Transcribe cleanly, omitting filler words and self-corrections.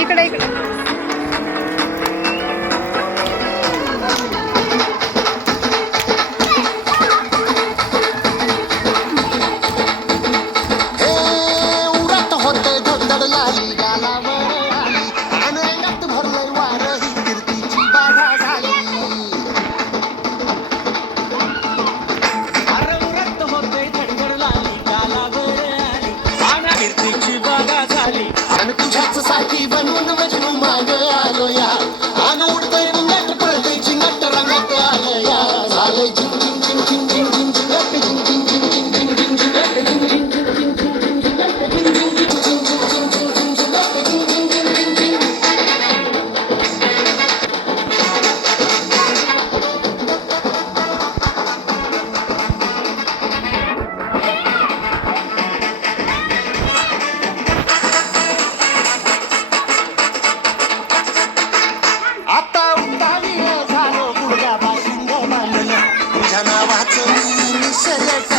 इकडे इकडे साठी बनवून मजनू माग आलो या आणि उडतय नट पळतय चिंगट रंगात आलो या झालंय झिंग झिंग झिंग झिंग झिंग झिंग तुझ्या नावाचं मी निसर्ग